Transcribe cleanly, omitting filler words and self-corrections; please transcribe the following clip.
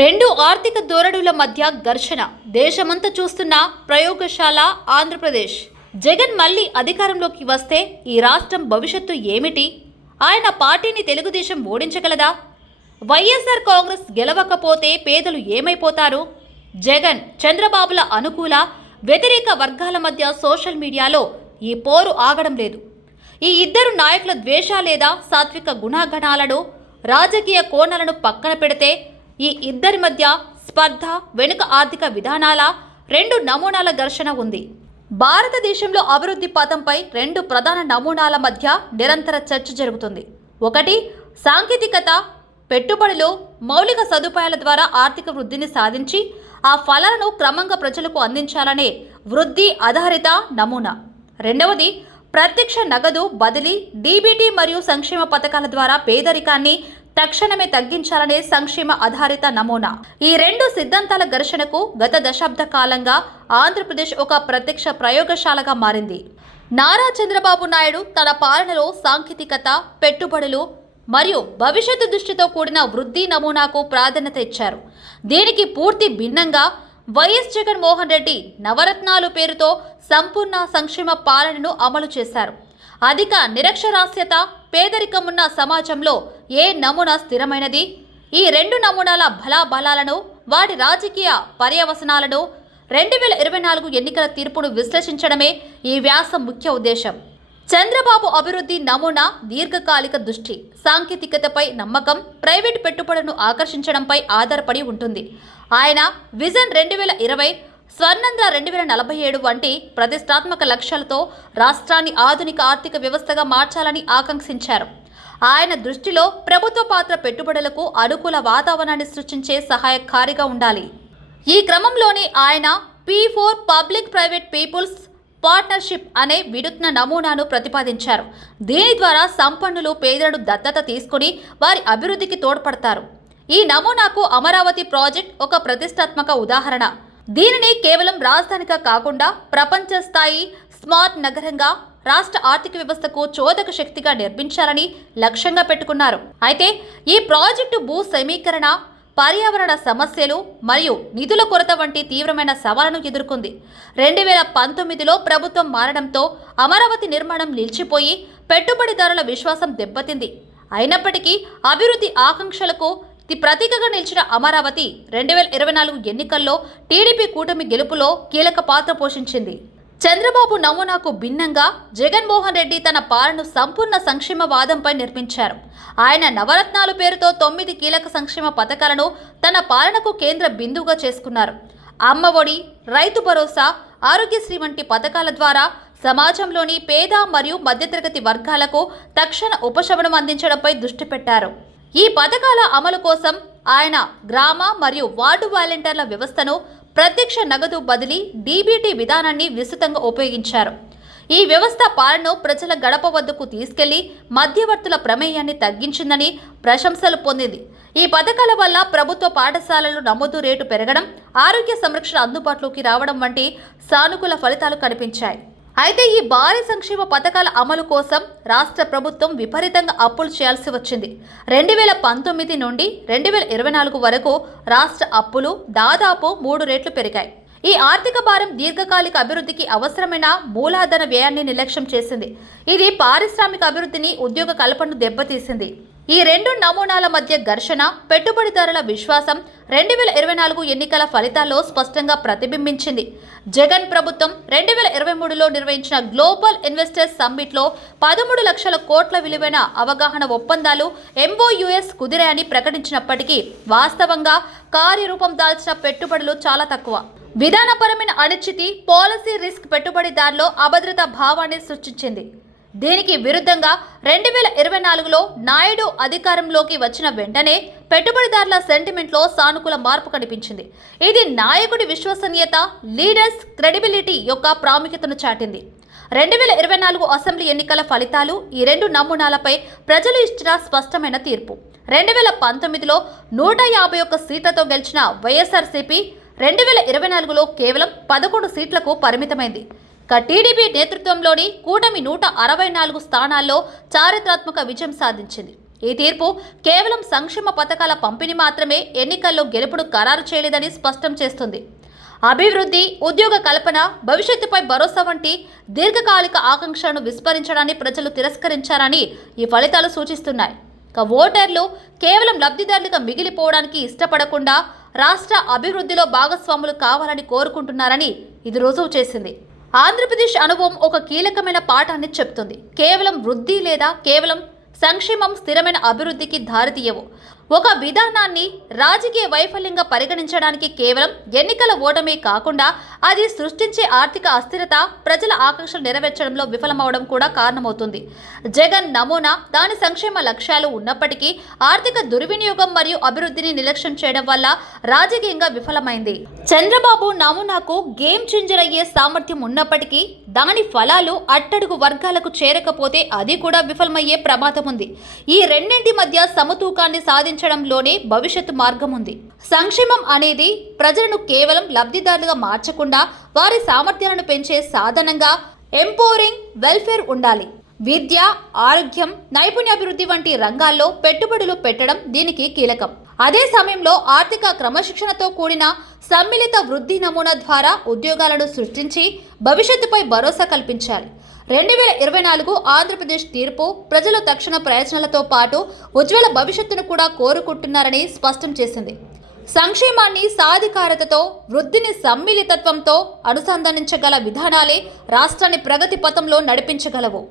రెండు ఆర్థిక ధోరణుల మధ్య ఘర్షణ దేశమంతా చూస్తున్న ప్రయోగశాల ఆంధ్రప్రదేశ్. జగన్ మళ్ళీ అధికారంలోకి వస్తే ఈ రాష్ట్రం భవిష్యత్తు ఏమిటి? ఆయన పార్టీని తెలుగుదేశం ఓడించగలదా? వైఎస్ఆర్ కాంగ్రెస్ గెలవకపోతే పేదలు ఏమైపోతారు? జగన్, చంద్రబాబుల అనుకూల, వ్యతిరేక వర్గాల మధ్య సోషల్ మీడియాలో ఈ పోరు ఆగడం లేదు. ఈ ఇద్దరు నాయకుల ద్వేష లేదా సాత్విక గుణగణాలను, రాజకీయ కోణాలను పక్కన పెడితే ఈ ఇద్దరి మధ్య స్పర్ధ వెనుక ఆర్థిక విధానాల రెండు నమూనాల ఘర్షణ ఉంది. భారతదేశంలో అభివృద్ధి పథంపై రెండు ప్రధాన నమూనాల మధ్య నిరంతర చర్చ జరుగుతుంది. ఒకటి, సాంకేతికత, పెట్టుబడులు, మౌలిక సదుపాయాల ద్వారా ఆర్థిక వృద్ధిని సాధించి ఆ ఫలాలను క్రమంగా ప్రజలకు అందించాలనే వృద్ధి ఆధారిత నమూనా. రెండవది, ప్రత్యక్ష నగదు బదిలీ, డీబీటీ మరియు సంక్షేమ పథకాల ద్వారా పేదరికాన్ని తక్షణమే తగ్గించాలనే సంక్షేమ ఆధారిత నమూనా. ఈ రెండు సిద్ధాంతాల ఘర్షణకు గత దశాబ్ద కాలంగా ఆంధ్రప్రదేశ్ ఒక ప్రత్యక్ష ప్రయోగశాలగా మారింది. నారా చంద్రబాబు నాయుడు తన పాలనలో సాంకేతికత, పెట్టుబడులు మరియు భవిష్యత్తు దృష్టితో కూడిన వృద్ధి నమూనాకు ప్రాధాన్యత ఇచ్చారు. దీనికి పూర్తి భిన్నంగా వైఎస్ జగన్మోహన్ రెడ్డి నవరత్నాలు పేరుతో సంపూర్ణ సంక్షేమ పాలనను అమలు చేశారు. అధిక నిరక్షరాస్యత, పేదరికం ఉన్న సమాజంలో ఏ నమూనా స్థిరమైనది? ఈ రెండు నమూనాల బలాలను, వాటి రాజకీయ పర్యవసనాలను 2024 ఎన్నికల తీర్పును విశ్లేషించడమే ఈ వ్యాసం ముఖ్య ఉద్దేశం. చంద్రబాబు అభివృద్ధి నమూనా దీర్ఘకాలిక దృష్టి, సాంకేతికతపై నమ్మకం, ప్రైవేటు పెట్టుబడులను ఆకర్షించడంపై ఆధారపడి ఉంటుంది. ఆయన విజన్ 2020, స్వర్ణాంధ్ర 2047 వంటి ప్రతిష్టాత్మక లక్ష్యాలతో రాష్ట్రాన్ని ఆధునిక ఆర్థిక వ్యవస్థగా మార్చాలని ఆకాంక్షించారు. ఆయన దృష్టిలో ప్రభుత్వ పాత్ర పెట్టుబడులకు అనుకూల వాతావరణాన్ని సృష్టించే సహాయకారిగా ఉండాలి. ఈ క్రమంలోనే ఆయన P4 public private peoples partnership అనే వినూత్న నమూనాను ప్రతిపాదించారు. దీని ద్వారా సంపన్నులు పేదలను దత్తత తీసుకుని వారి అభివృద్ధికి తోడ్పడతారు. ఈ నమూనాకు అమరావతి ప్రాజెక్ట్ ఒక ప్రతిష్టాత్మక ఉదాహరణ. దీనిని కేవలం రాజధానిగా కాకుండా ప్రపంచ స్థాయి స్మార్ట్ నగరంగా, రాష్ట్ర ఆర్థిక వ్యవస్థకు చోదక శక్తిగా నిర్మించాలని లక్ష్యంగా పెట్టుకున్నారు. అయితే ఈ ప్రాజెక్టు భూ సమీకరణ, పర్యావరణ సమస్యలు మరియు నిధుల కొరత వంటి తీవ్రమైన సవాళ్లను ఎదుర్కొంది. 2019లో ప్రభుత్వం మారడంతో అమరావతి నిర్మాణం నిలిచిపోయి పెట్టుబడిదారుల విశ్వాసం దెబ్బతింది. అయినప్పటికీ అభివృద్ధి ఆకాంక్షలకు ప్రతీకగా నిలిచిన అమరావతి 2024 ఎన్నికల్లో టీడీపీ కూటమి గెలుపులో కీలక పాత్ర పోషించింది. చంద్రబాబు నమూనాకు భిన్నంగా జగన్మోహన్ రెడ్డి తన పాలనను సంపూర్ణ సంక్షేమ వాదంపై నిర్మించారు. ఆయన నవరత్నాలు పేరుతో 9 కీలక సంక్షేమ పథకాలను తన పాలనకు కేంద్ర బిందువుగా చేసుకున్నారు. అమ్మఒడి, రైతు భరోసా, ఆరోగ్యశ్రీ వంటి పథకాల ద్వారా సమాజంలోని పేద మరియు మధ్యతరగతి వర్గాలకు తక్షణ ఉపశమనం అందించడంపై దృష్టి పెట్టారు. ఈ పథకాల అమలు కోసం ఆయన గ్రామ మరియు వార్డు వాలంటీర్ల వ్యవస్థను, ప్రత్యక్ష నగదు బదిలీ డీబీటీ విధానాన్ని విస్తృతంగా ఉపయోగించారు. ఈ వ్యవస్థ పాలనను ప్రజల గడప వద్దకు తీసుకెళ్లి మధ్యవర్తుల ప్రమేయాన్ని తగ్గించిందని ప్రశంసలు పొందింది. ఈ పథకాల వల్ల ప్రభుత్వ పాఠశాలలు నమోదు రేటు పెరగడం, ఆరోగ్య సంరక్షణ అందుబాటులోకి రావడం వంటి సానుకూల ఫలితాలు కనిపించాయి. అయితే ఈ భారీ సంక్షేమ పథకాల అమలు కోసం రాష్ట్ర ప్రభుత్వం విపరీతంగా అప్పులు చేయాల్సి వచ్చింది. 2019 నుండి 2024 వరకు రాష్ట్ర అప్పులు దాదాపు 3 రెట్లు పెరిగాయి. ఈ ఆర్థిక భారం దీర్ఘకాలిక అభివృద్ధికి అవసరమైన మూలధన వ్యయాన్ని నిర్లక్ష్యం చేసింది. ఇది పారిశ్రామిక అభివృద్ధిని, ఉద్యోగ కల్పనను దెబ్బతీసింది. ఈ రెండు నమూనాల మధ్య ఘర్షణ పెట్టుబడిదారుల విశ్వాసం 2024 ఎన్నికల ఫలితాల్లో స్పష్టంగా ప్రతిబింబించింది. జగన్ ప్రభుత్వం 2023లో నిర్వహించిన గ్లోబల్ ఇన్వెస్టర్స్ సమ్మిట్లో 13 లక్షల కోట్ల విలువైన అవగాహన ఒప్పందాలు MOUs కుదిరాయని ప్రకటించినప్పటికీ వాస్తవంగా కార్యరూపం దాల్చిన పెట్టుబడులు చాలా తక్కువ. విధానపరమైన అనిశ్చితి, పాలసీ రిస్క్ పెట్టుబడిదారులో అభద్రతా భావాన్ని సృష్టించింది. దీనికి విరుద్ధంగా 2024లో నాయుడు అధికారంలోకి వచ్చిన వెంటనే పెట్టుబడిదారుల సెంటిమెంట్లో సానుకూల మార్పు కనిపించింది. ఇది నాయకుడి విశ్వసనీయత, లీడర్స్ క్రెడిబిలిటీ యొక్క ప్రాముఖ్యతను చాటింది. 2024 అసెంబ్లీ ఎన్నికల ఫలితాలు ఈ రెండు నమూనాలపై ప్రజలు ఇచ్చిన స్పష్టమైన తీర్పు. 2019లో 151 సీట్లతో గెలిచిన వైఎస్ఆర్సీపీ 2024లో కేవలం 11 సీట్లకు పరిమితమైంది. టీడీపీ నేతృత్వంలోని కూటమి 164 స్థానాల్లో చారిత్రాత్మక విజయం సాధించింది. ఈ తీర్పు కేవలం సంక్షేమ పథకాల పంపిణీ మాత్రమే ఎన్నికల్లో గెలుపును ఖరారు చేయలేదని స్పష్టం చేస్తుంది. అభివృద్ధి, ఉద్యోగ కల్పన, భవిష్యత్తుపై భరోసా వంటి దీర్ఘకాలిక ఆకాంక్షలను విస్మరించడాన్ని ప్రజలు తిరస్కరించారని ఈ ఫలితాలు సూచిస్తున్నాయి. ఓటర్లు కేవలం లబ్ధిదారులుగా మిగిలిపోవడానికి ఇష్టపడకుండా రాష్ట్ర అభివృద్ధిలో భాగస్వాములు కావాలని కోరుకుంటున్నారని ఇది రుజువు చేసింది. ఆంధ్రప్రదేశ్ అనుభవం ఒక కీలకమైన పాఠాన్ని చెప్తుంది. కేవలం వృద్ధి లేదా కేవలం సంక్షేమం స్థిరమైన అభివృద్ధికి దారితీయవు. ఒక విధానాన్ని రాజకీయ వైఫల్యంగా పరిగణించడానికి కేవలం ఎన్నికల ఓటమే కాకుండా అది సృష్టించే ఆర్థిక అస్థిరత, ప్రజల ఆకాంక్షలు నెరవేర్చడంలో విఫలమవడం కూడా కారణమవుతుంది. జగన్ నమూనా దాని సంక్షేమ లక్ష్యాలు ఉన్నప్పటికీ ఆర్థిక దుర్వినియోగం మరియు అభివృద్ధిని నిర్లక్ష్యం చేయడం వల్ల రాజకీయంగా విఫలమైంది. చంద్రబాబు నమూనాకు గేమ్ చేంజర్ అయ్యే సామర్థ్యం ఉన్నప్పటికీ దాని ఫలాలు అట్టడుగు వర్గాలకు చేరకపోతే అది కూడా విఫలమయ్యే ప్రమాదం ఉంది. ఈ రెండింటి మధ్య సమతూకాన్ని సాధించడంలోనే భవిష్యత్తు మార్గం ఉంది. సంక్షేమం అనేది ప్రజలను కేవలం లబ్ధిదారులుగా మార్చకుండా వారి సామర్థ్యాలను పెంచే సాధనంగా ఎంపవరింగ్ వెల్ఫేర్ ఉండాలి. విద్య, ఆరోగ్యం, నైపుణ్యాభివృద్ధి వంటి రంగాల్లో పెట్టుబడులు పెట్టడం దీనికి కీలకం. అదే సమయంలో ఆర్థిక క్రమశిక్షణతో కూడిన సమ్మిళిత వృద్ధి నమూనా ద్వారా ఉద్యోగాలను సృష్టించి భవిష్యత్తుపై భరోసా కల్పించాలి. 2024 ఆంధ్రప్రదేశ్ తీర్పు ప్రజల తక్షణ ప్రయోజనాలతో పాటు ఉజ్వల భవిష్యత్తును కూడా కోరుకుంటున్నారని స్పష్టం చేసింది. సంక్షేమాన్ని సాధికారతతో, వృద్ధిని సమ్మిళితత్వంతో అనుసంధానించగల విధానాలే రాష్ట్రాన్ని ప్రగతి పథంలో నడిపించగలవు.